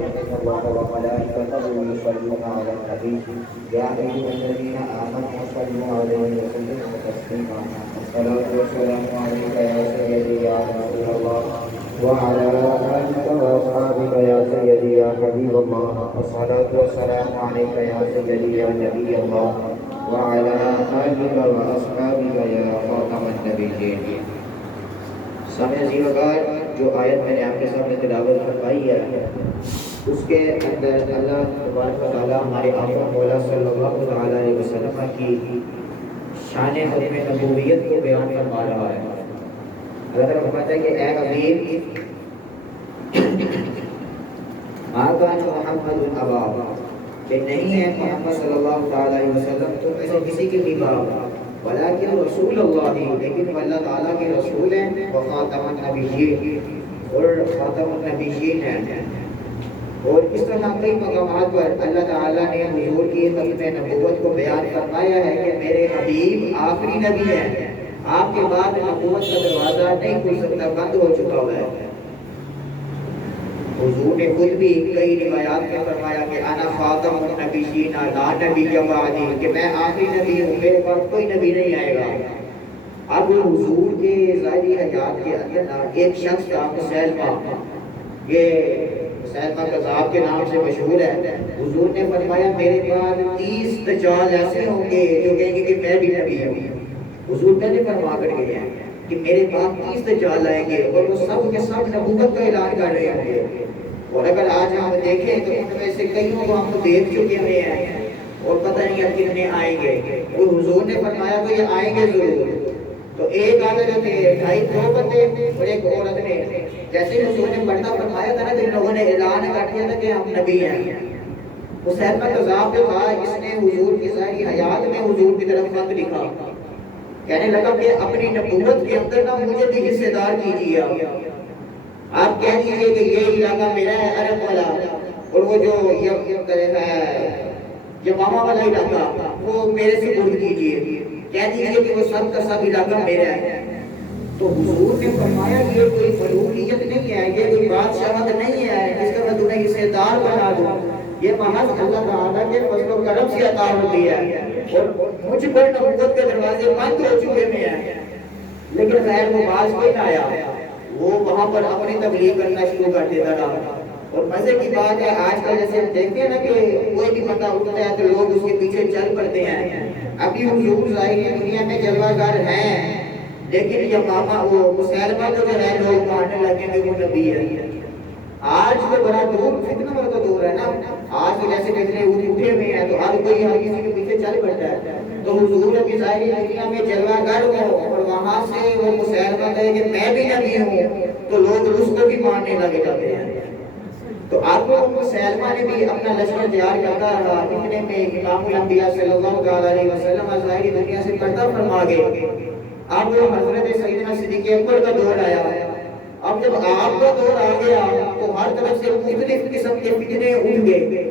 إن الله وملائكته يصلون على النبي يا أيها الذين آمنوا صلوا عليه وسلموا تسليما الصلاة والسلام عليك يا سيدي يا رسول الله وعلى آلك وأصحابك يا سيدي يا حبيب الله الصلاة والسلام عليك يا سيدي يا نبي الله وعلى آلك وأصحابك يا خاتم النبيين. سامع عزیز وقار، جو آیت میں نے آپ کے سامنے تلاوت فرمائی ہے اس کے اندر اللہ تبارک و تعالیٰ ہمارے آقا مولا صلی اللہ علیہ وسلم کی شان ختم نبویت کو بیان فرما رہا ہے. اللہ تعالیٰ فرماتا ہے کہ اے حبیب ما کان محمد ابا، کہ نہیں ہے محمد صلی اللہ علیہ وسلم تم میں سے کسی کے بھی باپ، ولیکن رسول اللہ، لیکن وہ اللہ تعالیٰ کے رسول ہیں، وخاتم النبیین، اور خاتم النبیین ہیں. اور اس طرح کئی مقامات پر اللہ تعالیٰ نے حضور کی ختم نبوت کو بیان فرمایا ہے کہ میرے حبیب آخری نبی ہیں، آپ کے بعد نبوت کا دروازہ نہیں کھل سکتا، بند ہو چکا ہوا ہے. حضور نے خود بھی کئی روایات میں فرمایا کہ انا خاتم النبیین لا نبی بعدی، کہ میں آخری نبی ہوں، میرے پاس کوئی نبی نہیں آئے گا. اب حضور کے ظاہری حیات کے اندر ایک شخص تھا مسیلمہ، یہ مسیلمہ کذاب کے نام سے مشہور ہے. حضور نے فرمایا میرے بعد 30 دجال ایسے ہوں گے جو کہیں گے کہ میں بھی نبی ہوں. حضور پہلے فرما کر گئے ہیں کہ میرے بعد 30 دجال آئیں گے اور وہ سب کے سب نبوت کا اعلان کر رہے ہوں گے. اور اگر آج ہم دیکھیں تو ان میں سے کئیوں کو ہم تو دیکھ چکے ہوئے ہیں اور پتہ نہیں اب کتنے آئیں گے. اور حضور نے فرمایا تو یہ آئیں گے ضرور. تو ایک آدھے جو تھے 2.5 بندے اور ایک عورت نے، جیسے حضور نے پردہ فرمایا تھا نا، جن لوگوں نے اعلان کر دیا تھا کہ ہم نبی ہیں. مسیلمہ کذاب جو تھا اس نے حضور کی ظاہری حیات میں حضور کی طرف خط لکھا، کہنے لگا کہ اپنی نبوت کے اندر نا مجھے بھی حصے دار کیجیے. آپ کہہ دیجئے کہ یہ علاقہ میرا ہے عرب والا، اور وہ جو یمامہ والا علاقہ وہ میرے سے برد کیجیے. کہہ دیجئے کہ وہ سب کا سب علاقہ میرا ہے. تو حضور نے فرمایا کہ یہ کوئی فلوکیت نہیں ہے، یہ کوئی بادشاہت نہیں ہے جس کا میں تمہیں حصے دار بنا دوں. یہ محض اللہ تعالیٰ کے فضل و کرم سے عطا ہوتی ہے. اور مجھ پر نبوت کے دروازے بند ہو چکے میں ہیں، لیکن خیر وہ باز کوئی نہ آیا، وہ وہاں پر اپنی تبلیغ کرنا شروع کر دیتا رہا. اور مزے کی بات ہے آج کل جیسے ہم دیکھتے ہیں نا کہ کوئی بھی بندہ اٹھتا ہے تو لوگ اس کے پیچھے چل پڑتے ہیں. ابھی حضور ظاہری دنیا میں جلوہ گر ہیں، لیکن یمامہ وہ مسیلمہ کو جو ہے لوگ ماننے لگے کہ وہ نبی ہے. آج تو بڑا دور فتنہ والا دور ہے نا، آج تو جیسے فتنے اٹھے ہوئے ہیں تو ہر کوئی ہر کسی کے پیچھے چل پڑتا ہے. تو حضور کی ظاہری دنیا میں جلوہ گر ہو اور وہاں سے وہ مسیلمہ کہے کہ میں بھی نبی ہوں تو لوگ اس کو بھی ماننے لگے جاتے ہیں. تو آپ کو مسیلمہ نے بھی اپنا لشکر تیار کرتا رہا. اتنے میں امام الانبیاء صلی اللہ علیہ وسلم ظاہری دنیا سے پردہ فرما گئے. اب حضرت سیدنا صدیق اکبر کا دور آیا. اب جب آپ کا دور آ گیا تو ہر طرف سے مختلف قسم کے فتنے اٹھ گئے.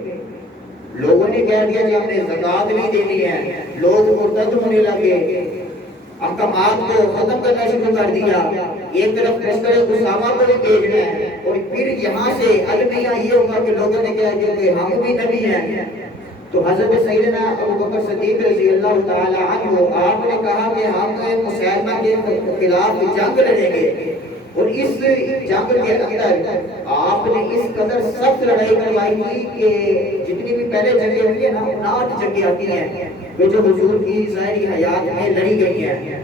لوگوں نے کہہ دیا کہ ہم نے زکوٰۃ نہیں دینی ہے، لوگ مرتد ہونے لگے، احکامات کو ختم کرنا شروع کر دیا. ایک طرف لشکر اسامہ کو بھی بھیجنا ہے، اور پھر یہاں سے المیہ یہ ہوگا کہ لوگوں نے کہا کہ ہم بھی نبی ہیں. تو حضرت سیدنا ابوبکر صدیق رضی اللہ تعالی عنہ آپ نے کہا کہ ہم مسیلمہ کے خلاف جنگ لڑیں گے. اور اس جنگ کے اندر آپ نے اس قدر سخت لڑائی کروائی تھی کہ جتنی بھی پہلے جنگیں ہوئی ہیں نا 9 جنگیں آتی ہیں جو حضور کی ظاہری حیات میں لڑی گئی ہیں.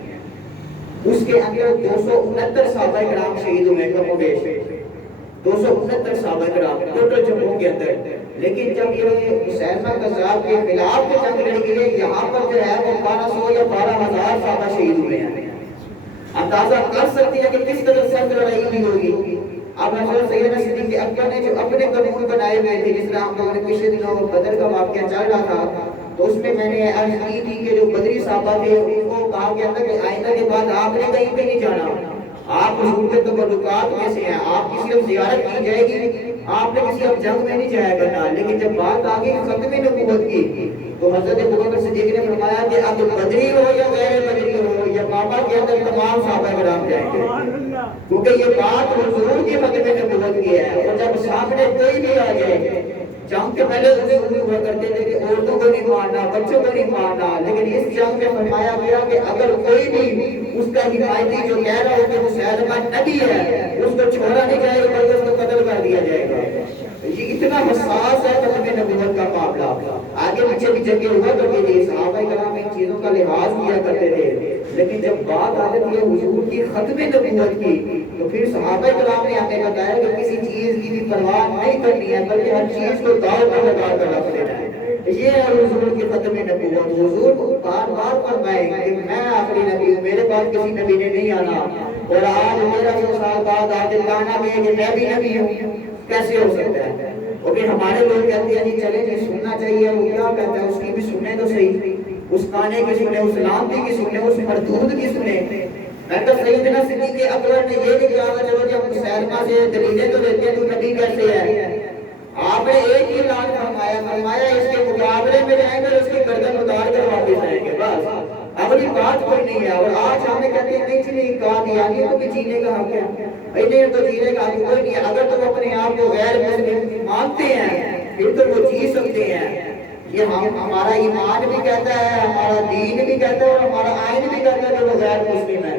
اس کے اندر 269 صحابہ کرام شہید ہوئے، کم و بیش 269 صحابہ کرام ٹوٹل جنگوں کے اندر. لیکن جب یہ مسیلمہ کذاب کے خلاف جنگ لڑی گئی یہاں پر جو ہے وہ 1200 یا 12,000 صحابہ شہید ہوئے ہیں. اندازہ کر سکتے ہیں کہ کس قدر سخت لڑائی ہوئی ہوگی. اب حضرت سیدنا صدیق اکبر نے جو اپنے قانون بنائے ہوئے تھے، جس طرح ہم لوگوں نے پچھلے دنوں بدر کا واقعہ چل رہا تھا تو اس میں میں نے عرض کی تھی کہ جو بدری صحابہ تھے ان کو کہا گیا تھا کہ آئندہ کے بعد آپ نے کہیں پہ نہیں جانا، آپ حضور کے تبرکات میں سے ہیں، آپ کی صرف زیارت کی جائے گی، آپ نے کسی اب جنگ میں نہیں جایا کرنا. لیکن جب بات آ گئی ختم نبوت کی تو حضرت ابوبکر صدیق نے فرمایا کہ اب بدری ہو یا غیر بدری ہو یا بابا کے اندر تمام صحابہ کرام جائیں گے، کیونکہ یہ بات حضور کی ختم نبوت کی ہے. اور جب جب سامنے کوئی بھی آ جائے، جنگ کے پہلے اصول ہوا کرتے تھے کہ عورتوں کو نہیں مارنا، بچوں کو نہیں مارنا، لیکن اس جنگ میں فرمایا گیا کہ اگر کوئی بھی اس کا حمایتی جو کہہ رہا ہو کہ مسلمہ نبی ہے، اس کو چھوڑا نہیں جائے گا بلکہ اس کو قتل کر دیا جائے گا۔ یہ اتنا حساس ہے ختم نبوت کا معاملہ۔ آگے پیچھے بھی جنگیں ہوا کرتی تھی، صحابہ کرام ان چیزوں کا لحاظ کیا کرتے تھے، لیکن جب بات آ جاتی ہے حضور کی ختم نبوت کی تو پھر صحابہ کرام نے ہمیں بتایا کہ کسی چیز کی بھی پرواہ نہیں کرنی ہے بلکہ ہر چیز کو داؤ پر لگا کر رکھ دینا ہے۔ یہ ہے حضور کی ختم نبوت۔ حضور بار بار فرمائیں کہ میں آخری نبی ہوں، میرے پاس کسی نبی نے نہیں آنا، اور آج میرا 100 سال بعد آج لانا کہ میں بھی نبی ہوں، کیسے ہو سکتا ہے؟ اور پھر ہمارے لوگ کہتے ہیں جی چلے جی سننا چاہیے، وہ کیا کہتا ہے اس کی بھی سنیں تو صحیح، اس کانے کی سنیں، اس لامتی کی سنیں، اس مردود کی سنیں۔ میں تو سیدنا صدیق اکبر نے یہ نہیں کہا چلو جی ہم مسلمہ سے دلیلیں تو دیتے ہیں تو نبی کیسے ہے؟ آپ نے ایک ہی اعلان فرمایا اس کے مقابلے میں جائیں گے اس کی گردن اتار کر واپس آئیں گے، بس اگلی بات کوئی نہیں ہے۔ اور آج ہمیں کہتے ہیں نہیں جی نہیں کہا دیا نہیں تو کہ جینے کا حق ہے، بھائی نہیں تو جینے کا حق کوئی نہیں ہے۔ اگر تم اپنے آپ کو غیر مسلم مانتے ہیں پھر تو وہ جی سکتے ہیں۔ یہ ہمارا ایمان بھی کہتا ہے، ہمارا دین بھی کہتا ہے، اور ہمارا آئین بھی کہتا ہے کہ وہ غیر مسلم ہے۔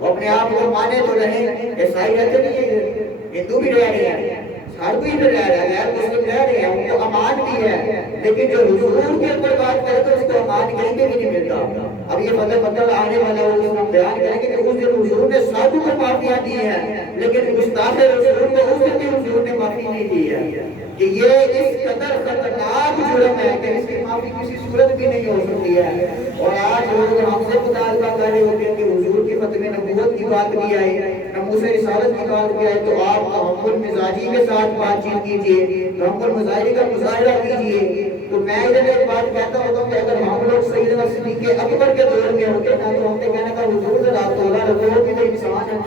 وہ اپنے آپ کو مانے تو رہے، عیسائی رہتے نہیں ہے، ہندو بھی رہ رہے ہیں، ہر کوئی بھی رہ رہا ہے، غیر مسلم رہ رہے ہیں، ان کو امان بھی ہے، لیکن جو حضور کے اوپر بات کرے تو اس کو امان کہیں بھی نہیں ملتا۔ اب یہ مطلب آنے والا وہ بیان کریں گے کہ اس دن حضور نے ساتھوں کو معافیاں دی ہیں، لیکن گستاخ رسول کو اس دن بھی حضور نے معافی نہیں دی ہے، کہ یہ اس قدر خطرناک جرم ہے کہ اس کی معافی کسی صورت بھی نہیں ہو سکتی ہے۔ اور آج لوگ ہم سے مطالبہ کر رہے ہوتے ہیں کہ حضور کی ختم نبوت کی بات بھی آئے، ناموس رسالت کی بات بھی آئے، تو آپ تحمل مزاجی کے ساتھ بات چیت کیجئے، تحمل مظاہرے کا مظاہرہ کیجئے۔ تو میں ادھر ایک بات کہتا ہوتا ہوں کہ اگر ہم لوگ سیدنا صدیق اکبر کے دور میں ہوتے نا تو ہم نے کہنے کا حضور ذرا تولا رکھو، وہ بھی تو انسان ہے،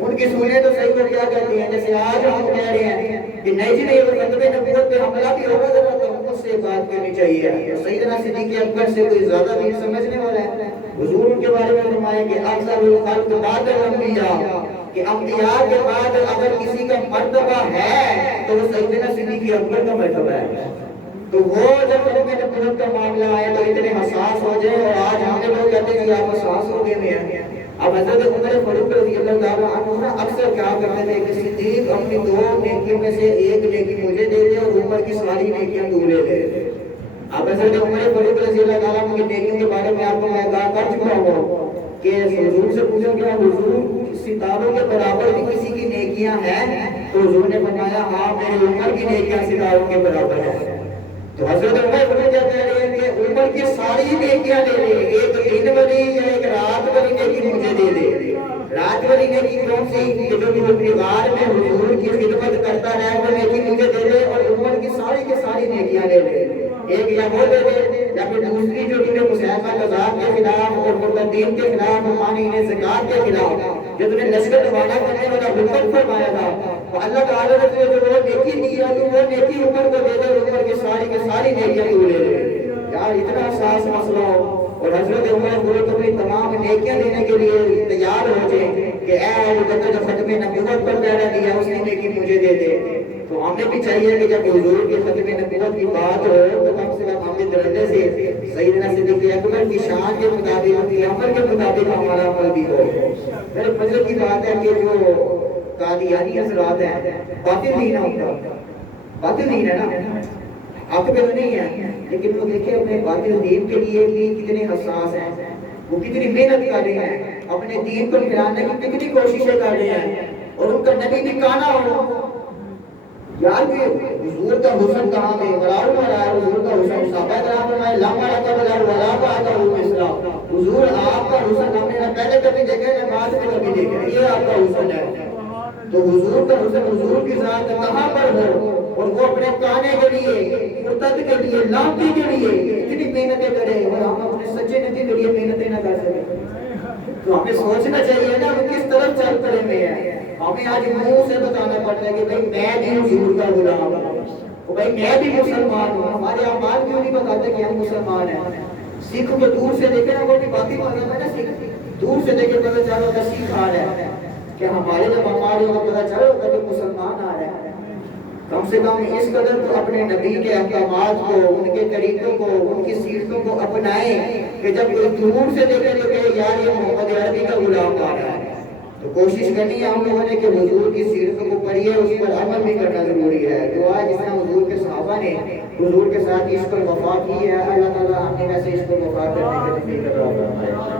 ان کی سنیں تو صحیح، وہ کیا کہتے ہیں؟ جیسے آج ہم کہہ رہے ہیں کہ نہیں جی نہیں، وہ ختم نبوت پہ حملہ بھی ہوگا ذرا تو سے بات کرنی چاہیے۔ سیدنا صدیق اکبر سے کوئی زیادہ دین سمجھنے والا ہے؟ حضور ان کے بارے میں فرمائیں کہ افضل الخلق بعد الانبیاء، کہ انبیاء کے بعد اگر کسی کا مرتبہ ہے تو وہ سیدنا صدیق اکبر کا مرتبہ ہے۔ تو وہ جب ختم نبوت کا معاملہ آیا تو اتنے حساس ہو جائے، اور آج ہمیں لوگ کہتے ہیں کہ آپ حساس ہو گئے ہیں۔ اب حضرت عمر فاروق رضی اللہ تعالیٰ عنہ اکثر کیا کرتے تھے کہ صدیق اپنی 2 نیکیوں میں سے ایک نیکی مجھے دے دے اور عمر کی ساری نیکیاں تو لے لے۔ اب حضرت عمر فاروق رضی اللہ تعالیٰ عنہ کی نیکیوں کے بارے میں آپ کو میں کہا کر چکا ہوں کہ حضور سے پوچھا کہ حضور ستاروں کے برابر بھی کسی کی نیکیاں ہیں؟ تو حضور نے فرمایا ہاں میری عمر کی نیکیاں ستاروں کے برابر ہیں۔ تو حضرت عمر فاروق کیا کہہ رہے ہیں کہ عمر کی ساری نیکیاں لے لے، ایک دن والی یا ایک رات والی نیکی مجھے دے دے۔ رات والی نیکی کون سی؟ کہ جو دیوار میں حضور کی خدمت کرتا رہے وہ نیکی مجھے دے دے، اور عمر کی ساری نیکیاں لے لے، ایک یا وہ دے دے، یا پھر دوسری جو تم نے مسلمہ قذاب کے خلاف اور مرتدین کے خلاف مانعین زکات کے خلاف جو تم نے لشکر روانہ کرنے والا حکم فرمایا تھا، تو اللہ تعالیٰ نے تجھے جو وہ نیکی دی ہے تو وہ نیکی عمر کو دے دے، عمر کی ساری نیکیاں تو لے لے۔ یار اتنا حساس مسئلہ ہو، اور حضرت عمر فاروق اپنی تمام نیکیاں دینے کے لیے تیار ہو جائے کہ اے ابو بکر جو ختم نبوت پر پہرا دیا اس کی نیکی مجھے دے دے۔ تو ہمیں بھی چاہیے کہ جب حضور کی ختم نبوت کی بات ہو تو کم سے کم ہمیں درجے سے سیدنا صدیق اکبر کی شان کے مطابق، ان کی عمل کے مطابق ہمارا عمل بھی ہو۔ میرے فضل کی بات ہے کہ جو قادیانی حضرات ہیں باطل نہیں نا، ان کا باطل نہیں ہے نا، حق پہ تو نہیں ہے، لیکن وہ دیکھیں اپنے باطل دین کے لیے بھی کتنے حساس ہیں، وہ کتنی محنت کر رہے ہیں، اپنے دین کو پھیلانے کی کتنی کوششیں کر رہے ہیں، اور ان کا نبی بھی کانا ہو۔ یار بھی حضور کا حسن کہاں گئے؟ ولاؤ میں رہا ہے حضور کا حسن، صحابہ کرام فرمائے لما رکھا ولاؤ ولا بآتا ہو مثلا، حضور آپ کا حسن ہم نے پہلے کبھی دیکھا ہے بعد میں کبھی دیکھا، یہ آپ کا حسن ہے۔ تو حضور کا حسن حضور کی ذات کہاں پر ہو، اور وہ اپنے کانے کے لیے، مرتد کے لیے، لامتی کے لیے اتنی محنتیں کرے، اور ہم اپنے سچے نبی کے لیے محنتیں نہ کر سکیں۔ تو ہمیں سوچنا چاہیے نا وہ کس طرف چل پڑے ہوئے ہیں۔ ہمیں آج منہ سے بتانا پڑتا ہے کہ بھائی میں بھی حضور کا غلام ہوں، بھائی میں بھی مسلمان ہوں۔ ہمارے اعمال کیوں نہیں بتاتے کہ ہم مسلمان ہیں؟ سکھ کو دور سے دیکھے نا، وہ بھی باقی مذہب ہے نا، سکھ دور سے دیکھے پتہ چلو کہ سکھ آ رہا ہے، کہ ہمارے جب ہمارے وہاں پتہ چلو کہ مسلمان آ رہا ہے۔ کم سے کم اس قدر تو اپنے نبی کے احکامات کو، ان کے طریقوں کو، ان کی سیرتوں کو اپنائیں کہ جب کوئی دور سے دیکھے تو کہ یار یہ محمد عربی کا غلام آ رہا ہے۔ تو کوشش کرنی ہے ہم لوگوں نے کہ حضور کی سیرتوں کو پڑھیے، اس پر عمل بھی کرنا ضروری ہے۔ جو آج جس طرح حضور کے صحابہ نے حضور کے ساتھ اس پر وفا کی ہے، اللہ تعالیٰ ہم نے ویسے اس پر وفا کرنے کے توفیق عطا فرمائے۔